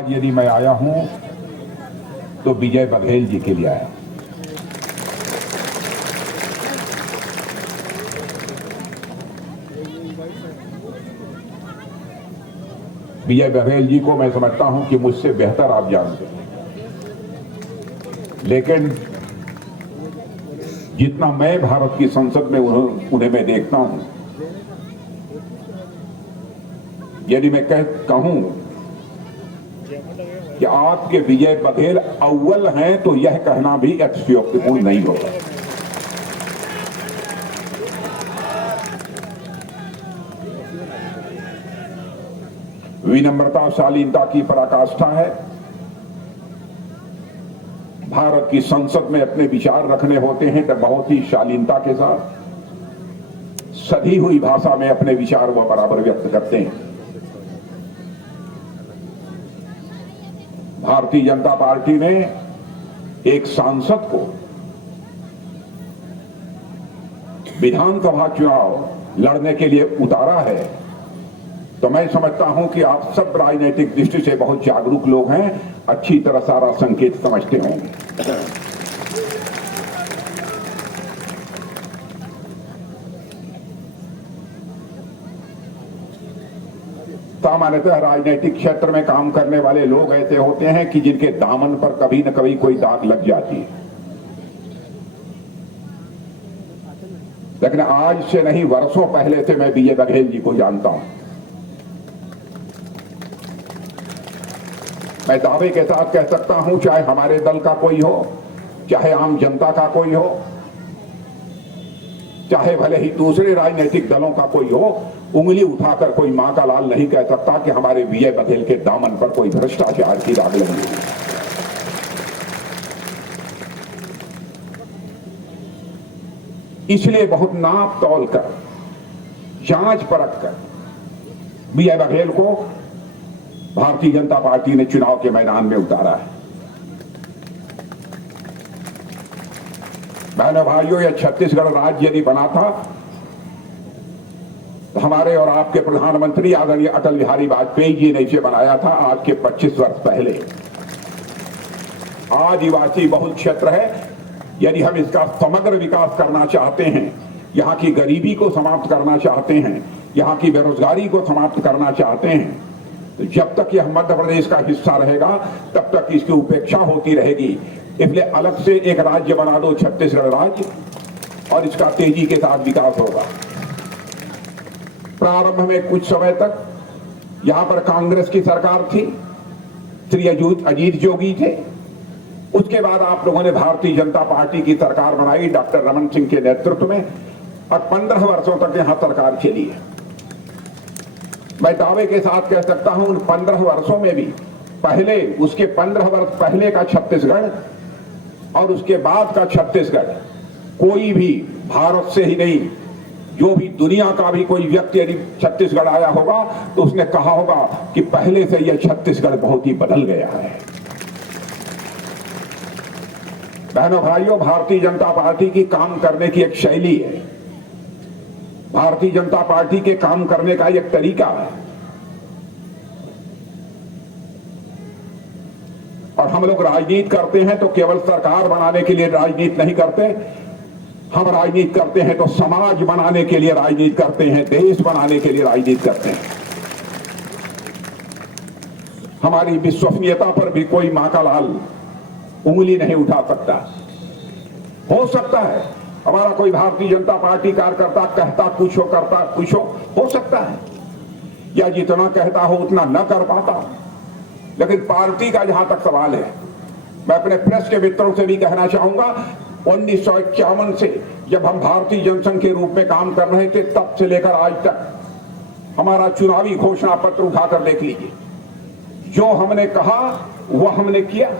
आज यदि मैं आया हूं तो विजय बघेल जी के लिए आया। विजय बघेल जी को मैं समझता हूं कि मुझसे बेहतर आप जानते हैं, लेकिन जितना मैं भारत की संसद में उन्हें मैं देखता हूं, यदि मैं कहूं कि आपके विजय बघेल अव्वल हैं तो यह कहना भी अतिशयोक्तिपूर्ण नहीं होगा। विनम्रता शालीनता की पराकाष्ठा है। भारत की संसद में अपने विचार रखने होते हैं तो बहुत ही शालीनता के साथ सधी हुई भाषा में अपने विचार वह बराबर व्यक्त करते हैं। भारतीय जनता पार्टी ने एक सांसद को विधानसभा चुनाव लड़ने के लिए उतारा है, तो मैं समझता हूं कि आप सब राजनीतिक दृष्टि से बहुत जागरूक लोग हैं, अच्छी तरह सारा संकेत समझते होंगे। सामान्यतः राजनीतिक क्षेत्र में काम करने वाले लोग ऐसे होते हैं कि जिनके दामन पर कभी न कभी कोई दाग लग जाती है, लेकिन आज से नहीं वर्षों पहले से मैं विजय बघेल जी को जानता हूं। मैं दावे के साथ कह सकता हूं, चाहे हमारे दल का कोई हो, चाहे आम जनता का कोई हो, चाहे भले ही दूसरे राजनीतिक दलों का कोई हो, उंगली उठाकर कोई मां का लाल नहीं कह सकता कि हमारे विजय बघेल के दामन पर कोई भ्रष्टाचार की दाग लगी। इसलिए बहुत नाप तौल कर, जांच परख कर विजय बघेल को भारतीय जनता पार्टी ने चुनाव के मैदान में उतारा है। बहनों भाइयों, यह छत्तीसगढ़ राज्य यदि बना था तो हमारे और आपके प्रधानमंत्री आदरणीय अटल बिहारी वाजपेयी जी ने इसे बनाया था आज के 25 वर्ष पहले। आदिवासी बहुल क्षेत्र है। यदि हम इसका समग्र विकास करना चाहते हैं, यहां की गरीबी को समाप्त करना चाहते हैं, यहां की बेरोजगारी को समाप्त करना चाहते हैं, तो जब तक यह मध्य प्रदेश का हिस्सा रहेगा तब तक इसकी उपेक्षा होती रहेगी। इसलिए अलग से एक राज्य बना दो, छत्तीसगढ़ राज्य, और इसका तेजी के साथ विकास होगा। प्रारंभ में कुछ समय तक यहां पर कांग्रेस की सरकार थी, श्री अजीत जोगी थे। उसके बाद आप लोगों ने भारतीय जनता पार्टी की सरकार बनाई डॉक्टर रमन सिंह के नेतृत्व में, और 15 वर्षों तक यहां सरकार चली है। मैं दावे के साथ कह सकता हूं, उन 15 वर्षों में भी पहले, उसके 15 वर्ष पहले का छत्तीसगढ़ और उसके बाद का छत्तीसगढ़, कोई भी भारत से ही नहीं, जो भी दुनिया का भी कोई व्यक्ति यदि छत्तीसगढ़ आया होगा तो उसने कहा होगा कि पहले से यह छत्तीसगढ़ बहुत ही बदल गया है। बहनों भाइयों, भारतीय जनता पार्टी की काम करने की एक शैली है, भारतीय जनता पार्टी के काम करने का एक तरीका है, और हम लोग राजनीति करते हैं तो केवल सरकार बनाने के लिए राजनीति नहीं करते। हम राजनीति करते हैं तो समाज बनाने के लिए राजनीति करते हैं, देश बनाने के लिए राजनीति करते हैं। हमारी विश्वसनीयता पर भी कोई मां का लाल उंगली नहीं उठा सकता। हो सकता है हमारा कोई भारतीय जनता पार्टी कार्यकर्ता कहता कुछ हो, करता कुछ हो सकता है, या जितना कहता हो उतना न कर पाता, लेकिन पार्टी का जहां तक सवाल है, मैं अपने प्रेस के मित्रों से भी कहना चाहूंगा, 1951 से जब हम भारतीय जनसंघ के रूप में काम कर रहे थे, तब से लेकर आज तक हमारा चुनावी घोषणा पत्र उठाकर देख लीजिए। जो हमने कहा वह हमने किया।